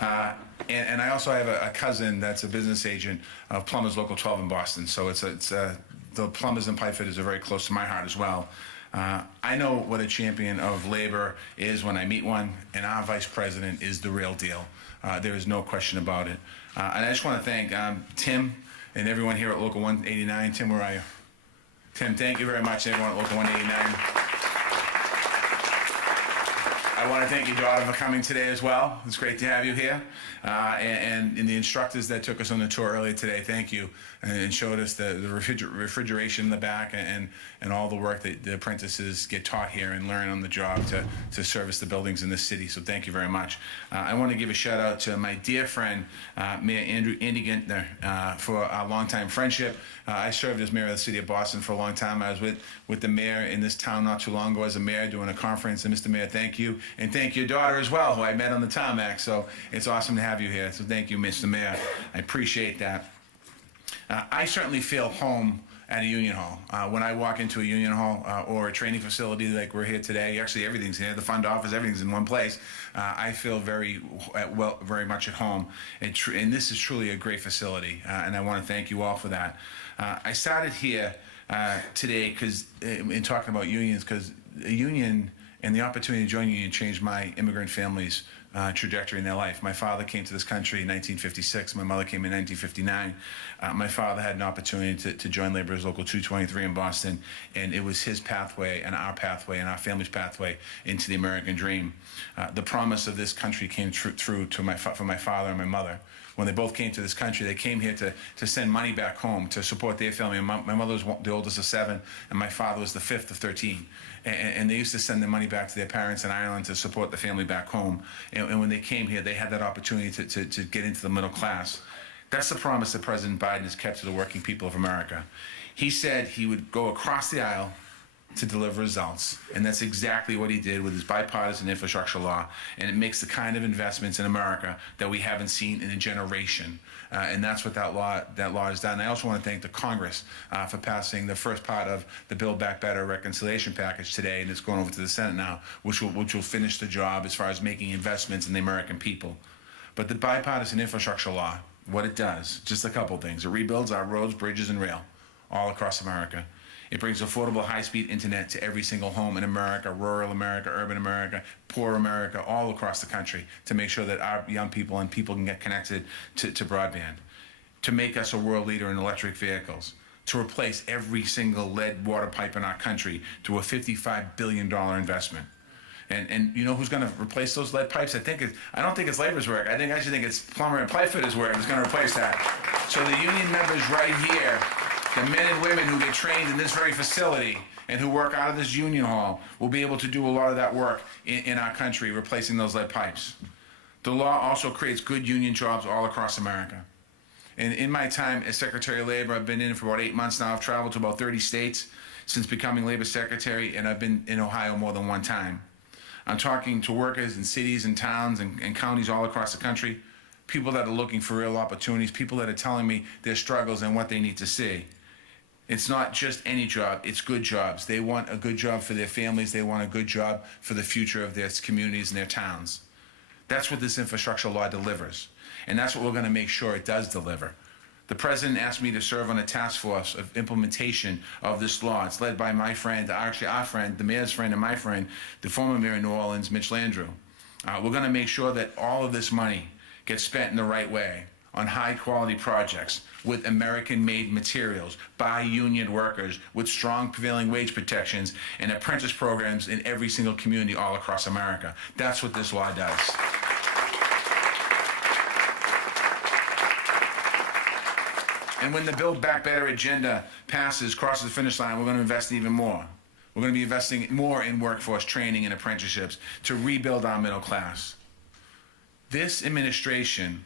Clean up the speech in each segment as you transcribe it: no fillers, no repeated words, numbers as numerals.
And I also have a cousin that's a business agent of Plumbers Local 12 in Boston. So the plumbers and pipe fitters are very close to my heart as well. I know what a champion of labor is when I meet one, and our vice president is the real deal. There is no question about it. And I just want to thank Tim and everyone here at Local 189. Tim, where are you? Tim, thank you very much, everyone at Local 189. I want to thank your daughter for coming today as well. It's great to have you here. And the instructors that took us on the tour earlier today, thank you, and showed us the refrigeration in the back and all the work that the apprentices get taught here and learn on the job to service the buildings in this city. So thank you very much. I want to give a shout out to my dear friend, Mayor Andy Gintner, for our longtime friendship. I served as mayor of the city of Boston for a long time. I was with the mayor in this town not too long ago as a mayor doing a conference. And Mr. Mayor, thank you. And thank your daughter as well, who I met on the tarmac. So it's awesome to have you here. So thank you, Mr. Mayor. I appreciate that. I certainly feel home at a union hall. When I walk into a union hall or a training facility like we're here today, actually everything's here, the front office, everything's in one place. I feel very much at home. And this is truly a great facility, and I want to thank you all for that. I started here today in talking about unions because a union and the opportunity to join a union changed my immigrant family's trajectory in their life. My father came to this country in 1956. My mother came in 1959. My father had an opportunity to join Laborers Local 223 in Boston, and it was his pathway and our family's pathway into the American dream. The promise of this country came through for my father and my mother. When they both came to this country, they came here to send money back home to support their family. My mother was the oldest of 7, and my father was the 5th of 13. And they used to send their money back to their parents in Ireland to support the family back home. And when they came here, they had that opportunity to get into the middle class. That's the promise that President Biden has kept to the working people of America. He said he would go across the aisle to deliver results. And that's exactly what he did with his bipartisan infrastructure law. And it makes the kind of investments in America that we haven't seen in a generation. And that's what that law has done. I also want to thank the Congress for passing the first part of the Build Back Better reconciliation package today, and it's going over to the Senate now, which will finish the job as far as making investments in the American people. But the bipartisan infrastructure law, what it does, just a couple things. It rebuilds our roads, bridges, and rail all across America. It brings affordable high-speed internet to every single home in America, rural America, urban America, poor America, all across the country, to make sure that our young people and people can get connected to broadband, to make us a world leader in electric vehicles, to replace every single lead water pipe in our country to a $55 billion investment. And you know who's going to replace those lead pipes? I don't think it's labor's work. I actually think it's plumber and pipe fitters' work that's going to replace that. So the union members right here, the men and women who get trained in this very facility and who work out of this union hall will be able to do a lot of that work in our country, replacing those lead pipes. The law also creates good union jobs all across America. And in my time as Secretary of Labor, I've been in it for about 8 months now. I've traveled to about 30 states since becoming Labor Secretary, and I've been in Ohio more than one time. I'm talking to workers in cities and towns and counties all across the country, people that are looking for real opportunities, people that are telling me their struggles and what they need to see. It's not just any job, it's good jobs. They want a good job for their families. They want a good job for the future of their communities and their towns. That's what this infrastructure law delivers. And that's what we're going to make sure it does deliver. The president asked me to serve on a task force of implementation of this law. It's led by my friend, actually our friend, the mayor's friend and my friend, the former mayor of New Orleans, Mitch Landrieu. We're going to make sure that all of this money gets spent in the right way, on high-quality projects with American-made materials by union workers with strong prevailing wage protections and apprentice programs in every single community all across America. That's what this law does. And when the Build Back Better agenda passes, crosses the finish line, we're going to invest even more. We're going to be investing more in workforce training and apprenticeships to rebuild our middle class. This administration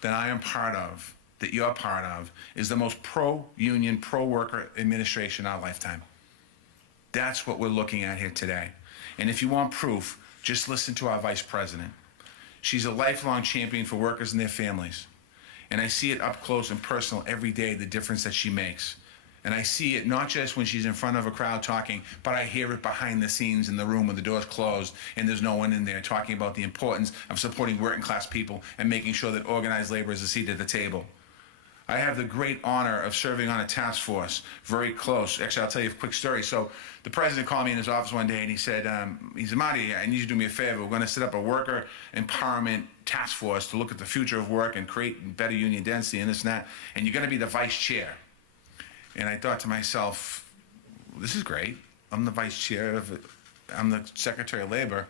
that I am part of, that you're part of, is the most pro-union, pro-worker administration in our lifetime. That's what we're looking at here today. And if you want proof, just listen to our vice president. She's a lifelong champion for workers and their families. And I see it up close and personal every day, the difference that she makes. And I see it not just when she's in front of a crowd talking, but I hear it behind the scenes in the room when the door's closed and there's no one in there, talking about the importance of supporting working class people and making sure that organized labor is a seat at the table. I have the great honor of serving on a task force very close. Actually, I'll tell you a quick story. So the president called me in his office one day and he said, Marty, I need you to do me a favor. We're going to set up a worker empowerment task force to look at the future of work and create better union density and this and that. And you're going to be the vice chair. And I thought to myself, this is great. I'm the vice chair I'm the Secretary of Labor.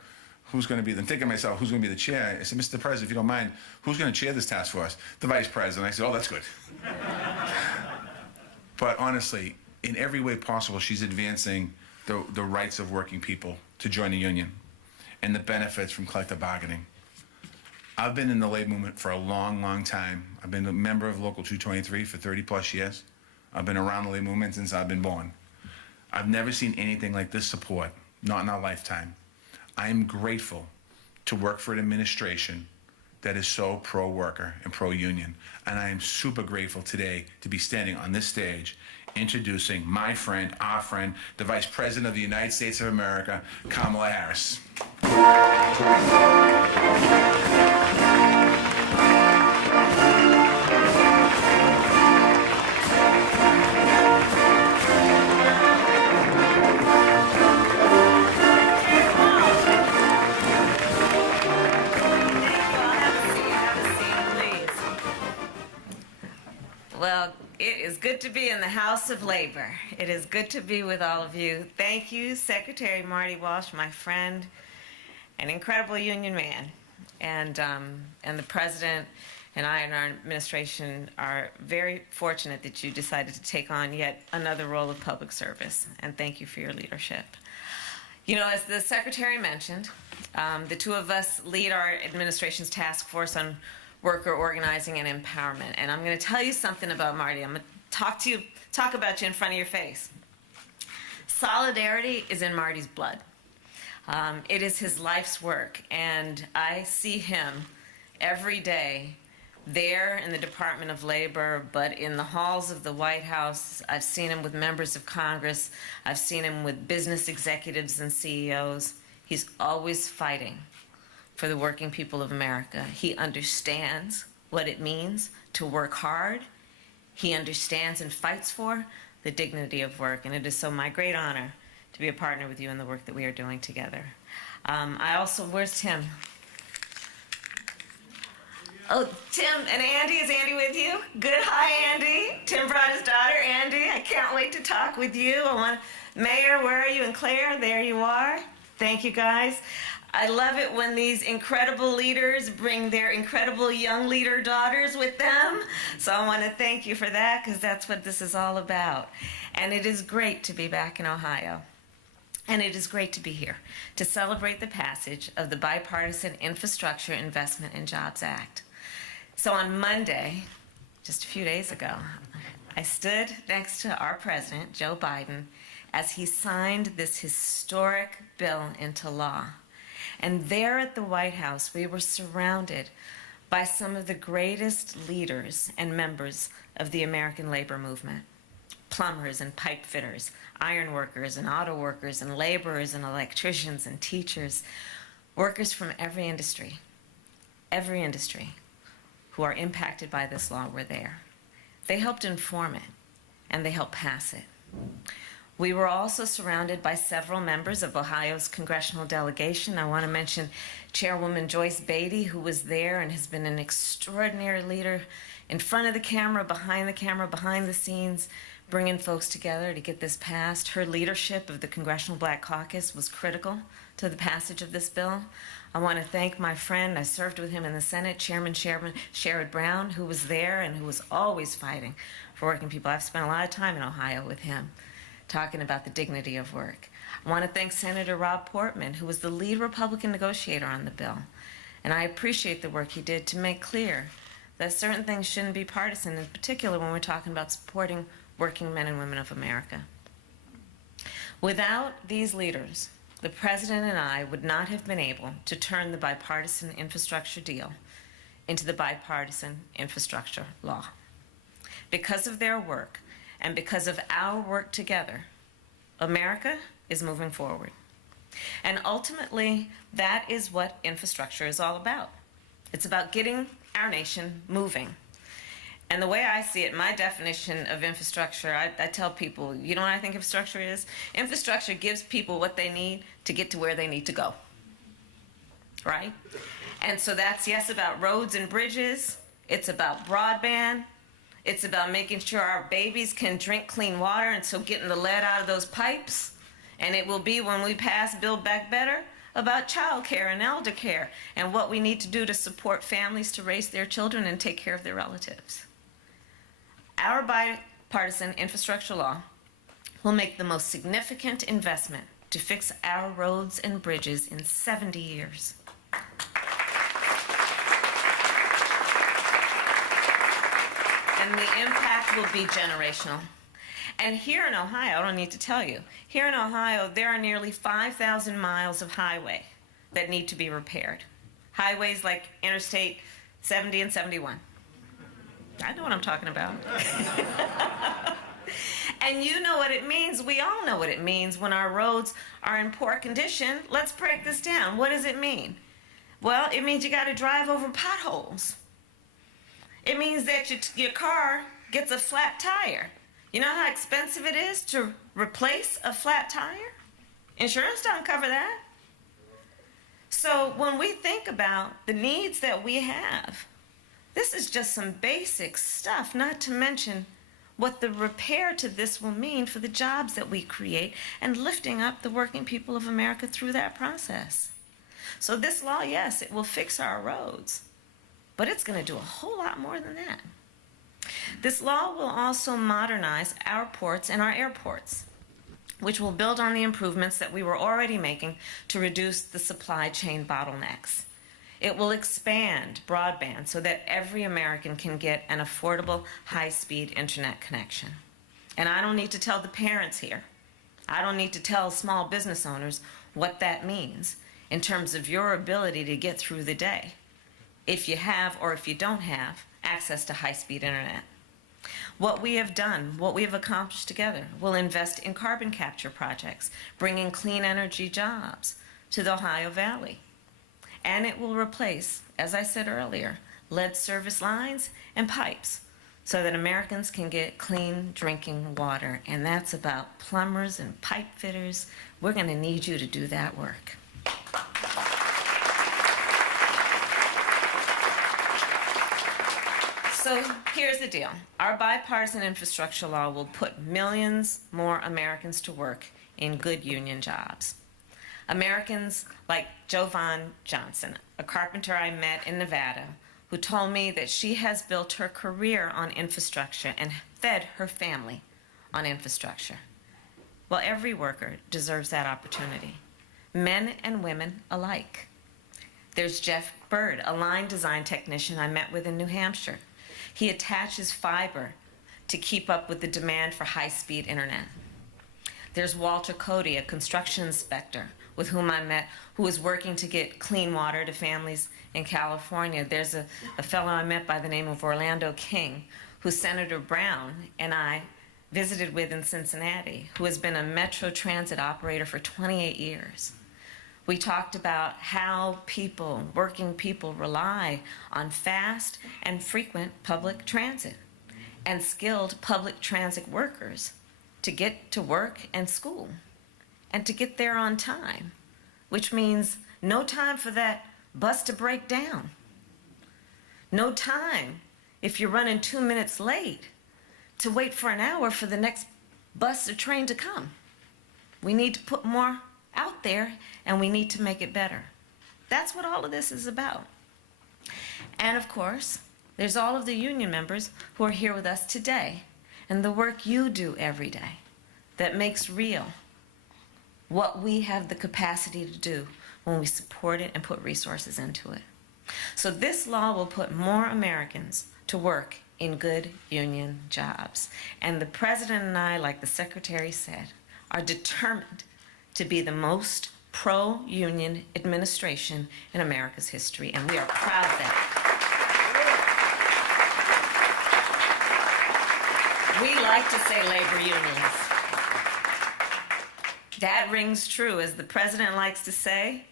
Who's going to be, I'm thinking to myself, who's going to be the chair? I said, Mr. President, if you don't mind, who's going to chair this task force? The Vice President. I said, oh, that's good. But honestly, in every way possible, she's advancing the rights of working people to join a union and the benefits from collective bargaining. I've been in the labor movement for a long, long time. I've been a member of Local 223 for 30 plus years. I've been around the labor movement since I've been born. I've never seen anything like this support, not in our lifetime. I am grateful to work for an administration that is so pro-worker and pro-union. And I am super grateful today to be standing on this stage introducing my friend, our friend, the Vice President of the United States of America, Kamala Harris. Well, it is good to be in the House of Labor. It is good to be with all of you. Thank you, Secretary Marty Walsh, my friend, an incredible union man. And the President and I and our administration are very fortunate that you decided to take on yet another role of public service. And thank you for your leadership. You know, as the Secretary mentioned, the two of us lead our administration's task force on worker organizing and empowerment. And I'm going to tell you something about Marty. I'm going to talk about you in front of your face. Solidarity is in Marty's blood. It is his life's work, and I see him every day there in the Department of Labor, but in the halls of the White House. I've seen him with members of Congress. I've seen him with business executives and CEOs. He's always fighting for the working people of America. He understands what it means to work hard. He understands and fights for the dignity of work, and it is so my great honor to be a partner with you in the work that we are doing together. Where's Tim? Oh, Tim and Andy, is Andy with you? Good, hi Andy. Tim brought his daughter, Andy. I can't wait to talk with you. Mayor, where are you? And Claire, there you are. Thank you guys. I love it when these incredible leaders bring their incredible young leader daughters with them. So I want to thank you for that, because that's what this is all about. And it is great to be back in Ohio. And it is great to be here to celebrate the passage of the Bipartisan Infrastructure Investment and Jobs Act. So on Monday, just a few days ago, I stood next to our president, Joe Biden, as he signed this historic bill into law. And there at the White House, we were surrounded by some of the greatest leaders and members of the American labor movement. Plumbers and pipe fitters, iron workers and auto workers and laborers and electricians and teachers, workers from every industry who are impacted by this law were there. They helped inform it, and they helped pass it. We were also surrounded by several members of Ohio's congressional delegation. I want to mention Chairwoman Joyce Beatty, who was there and has been an extraordinary leader in front of the camera, behind the scenes, bringing folks together to get this passed. Her leadership of the Congressional Black Caucus was critical to the passage of this bill. I want to thank my friend, I served with him in the Senate, Chairman Sherrod Brown, who was there and who was always fighting for working people. I've spent a lot of time in Ohio with him, talking about the dignity of work. I want to thank Senator Rob Portman, who was the lead Republican negotiator on the bill. And I appreciate the work he did to make clear that certain things shouldn't be partisan, in particular when we're talking about supporting working men and women of America. Without these leaders, the President and I would not have been able to turn the bipartisan infrastructure deal into the bipartisan infrastructure law. Because of their work, And because of our work together, America is moving forward. And ultimately, that is what infrastructure is all about. It's about getting our nation moving. And the way I see it, my definition of infrastructure, I tell people, you know what I think infrastructure is? Infrastructure gives people what they need to get to where they need to go. Right? And so that's, yes, about roads and bridges. It's about broadband. It's about making sure our babies can drink clean water, and so getting the lead out of those pipes. And it will be, when we pass Build Back Better, about child care and elder care and what we need to do to support families to raise their children and take care of their relatives. Our bipartisan infrastructure law will make the most significant investment to fix our roads and bridges in 70 years. And the impact will be generational. And here in Ohio, I don't need to tell you, here in Ohio, there are nearly 5,000 miles of highway that need to be repaired. Highways like Interstate 70 and 71. I know what I'm talking about. And you know what it means. We all know what it means when our roads are in poor condition. Let's break this down. What does it mean? Well, it means you got to drive over potholes. It means that your car gets a flat tire. You know how expensive it is to replace a flat tire? Insurance don't cover that. So when we think about the needs that we have, this is just some basic stuff, not to mention what the repair to this will mean for the jobs that we create and lifting up the working people of America through that process. So this law, yes, it will fix our roads, but it's going to do a whole lot more than that. This law will also modernize our ports and our airports, which will build on the improvements that we were already making to reduce the supply chain bottlenecks. It will expand broadband so that every American can get an affordable, high-speed internet connection. And I don't need to tell the parents here, I don't need to tell small business owners what that means in terms of your ability to get through the day, if you have or if you don't have access to high-speed internet. What we have done, what we have accomplished together, will invest in carbon capture projects, bringing clean energy jobs to the Ohio Valley. And it will replace, as I said earlier, lead service lines and pipes so that Americans can get clean drinking water. And that's about plumbers and pipe fitters. We're going to need you to do that work. So here's the deal. Our bipartisan infrastructure law will put millions more Americans to work in good union jobs. Americans like Jovan Johnson, a carpenter I met in Nevada, who told me that she has built her career on infrastructure and fed her family on infrastructure. Well, every worker deserves that opportunity, men and women alike. There's Jeff Bird, a line design technician I met with in New Hampshire. He attaches fiber to keep up with the demand for high-speed internet. There's Walter Cody, a construction inspector with whom I met, who is working to get clean water to families in California. There's a fellow I met by the name of Orlando King, who Senator Brown and I visited with in Cincinnati, who has been a Metro Transit operator for 28 years. We talked about how people, working people, rely on fast and frequent public transit and skilled public transit workers to get to work and school and to get there on time, which means no time for that bus to break down. No time, if you're running 2 minutes late, to wait for an hour for the next bus or train to come. We need to put more out there, and we need to make it better. That's what all of this is about. And of course, there's all of the union members who are here with us today, and the work you do every day that makes real what we have the capacity to do when we support it and put resources into it. So this law will put more Americans to work in good union jobs. And the president and I, like the secretary said, are determined to be the most pro-union administration in America's history, and we are proud of that. We like like to say labor unions. That rings true. As the president likes to say,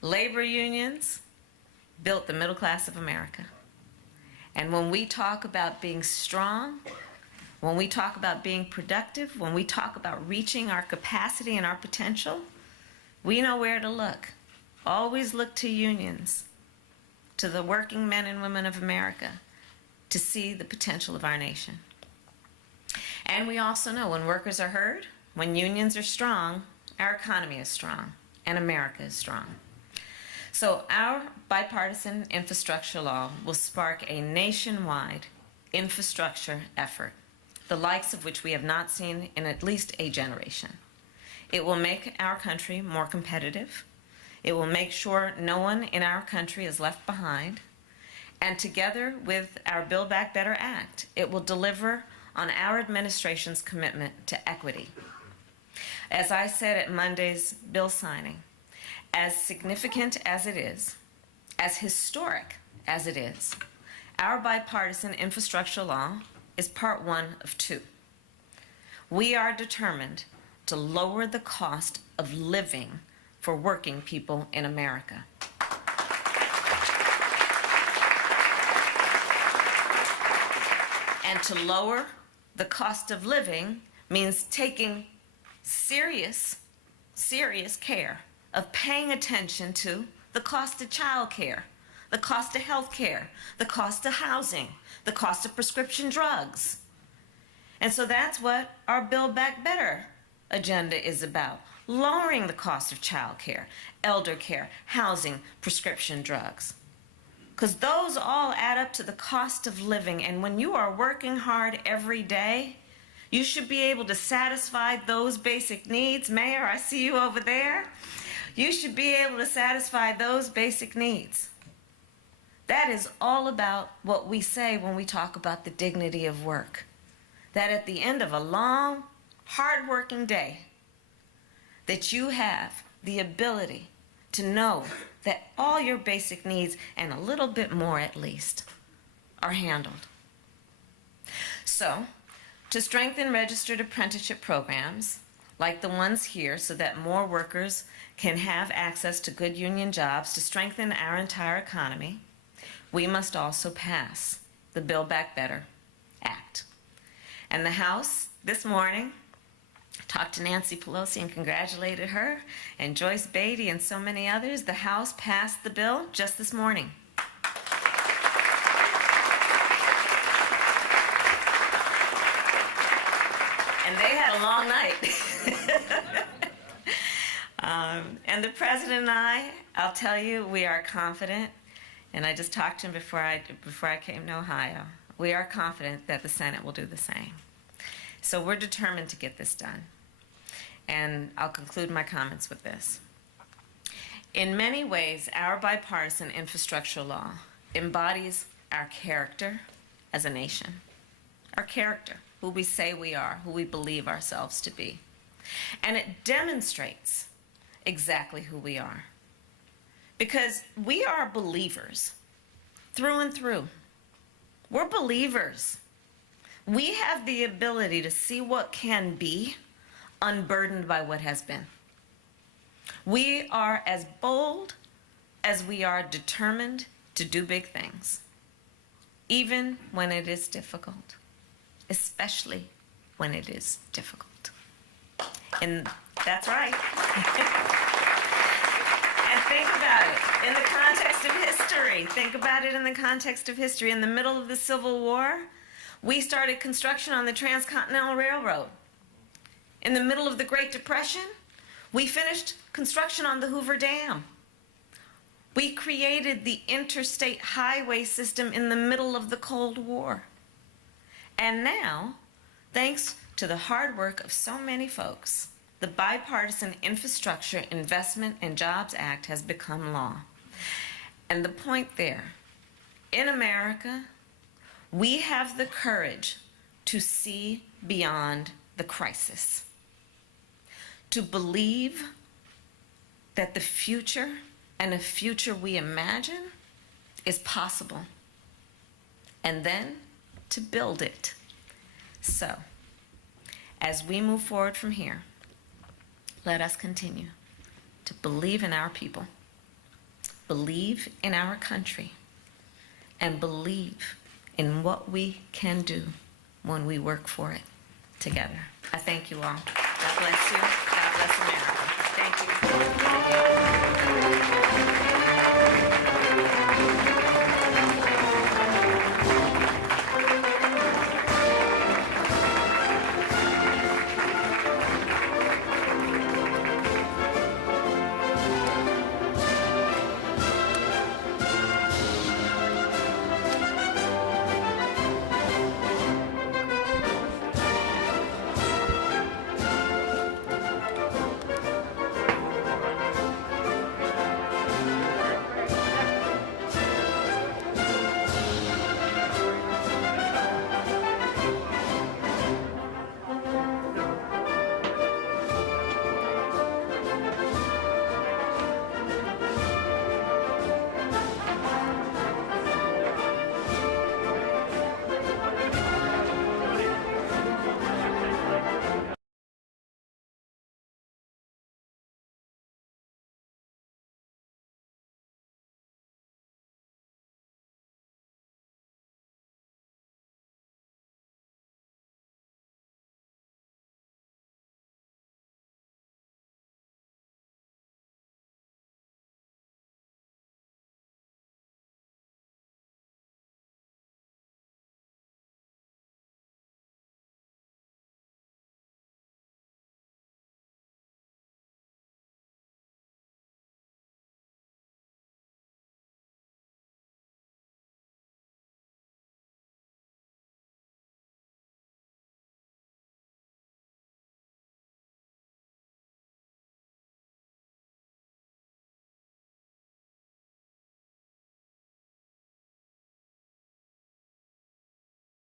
labor unions built the middle class of America. And when we talk about being strong, when we talk about being productive, when we talk about reaching our capacity and our potential, we know where to look. Always look to unions, to the working men and women of America, to see the potential of our nation. And we also know when workers are heard, when unions are strong, our economy is strong and America is strong. So our bipartisan infrastructure law will spark a nationwide infrastructure effort, the likes of which we have not seen in at least a generation. It will make our country more competitive. It will make sure no one in our country is left behind. And together with our Build Back Better Act, it will deliver on our administration's commitment to equity. As I said at Monday's bill signing, as significant as it is, as historic as it is, our bipartisan infrastructure law is part one of two. We are determined to lower the cost of living for working people in America. And to lower the cost of living means taking serious care of paying attention to the cost of child care, the cost of health care, the cost of housing, the cost of prescription drugs. And so that's what our Build Back Better agenda is about, lowering the cost of child care, elder care, housing, prescription drugs. Because those all add up to the cost of living, and when you are working hard every day, you should be able to satisfy those basic needs. Mayor, I see you over there. You should be able to satisfy those basic needs. That is all about what we say when we talk about the dignity of work. That at the end of a long, hard-working day, that you have the ability to know that all your basic needs, and a little bit more at least, are handled. So, to strengthen registered apprenticeship programs, like the ones here, so that more workers can have access to good union jobs, to strengthen our entire economy, we must also pass the Build Back Better Act. And the House this morning talked to Nancy Pelosi and congratulated her, and Joyce Beatty and so many others. The House passed the bill just this morning. And they had a long night. And the president and I'll tell you, we are confident, and I just talked to him before I came to Ohio. We are confident that the Senate will do the same. So we're determined to get this done. And I'll conclude my comments with this. In many ways, our bipartisan infrastructure law embodies our character as a nation. Our character, who we say we are, who we believe ourselves to be. And it demonstrates exactly who we are. Because we are believers through and through. We're believers. We have the ability to see what can be unburdened by what has been. We are as bold as we are determined to do big things, even when it is difficult, especially when it is difficult. And that's right. And think about it in the context of history. Think about it in the context of history. In the middle of the Civil War, we started construction on the Transcontinental Railroad. In the middle of the Great Depression, we finished construction on the Hoover Dam. We created the interstate highway system in the middle of the Cold War. And now, thanks to the hard work of so many folks, the Bipartisan Infrastructure Investment and Jobs Act has become law. And the point there, in America, we have the courage to see beyond the crisis, to believe that the future and a future we imagine is possible, and then to build it, So, as we move forward from here, let us continue to believe in our people, believe in our country, and believe in what we can do when we work for it together. I thank you all. God bless you. God bless America. Thank you.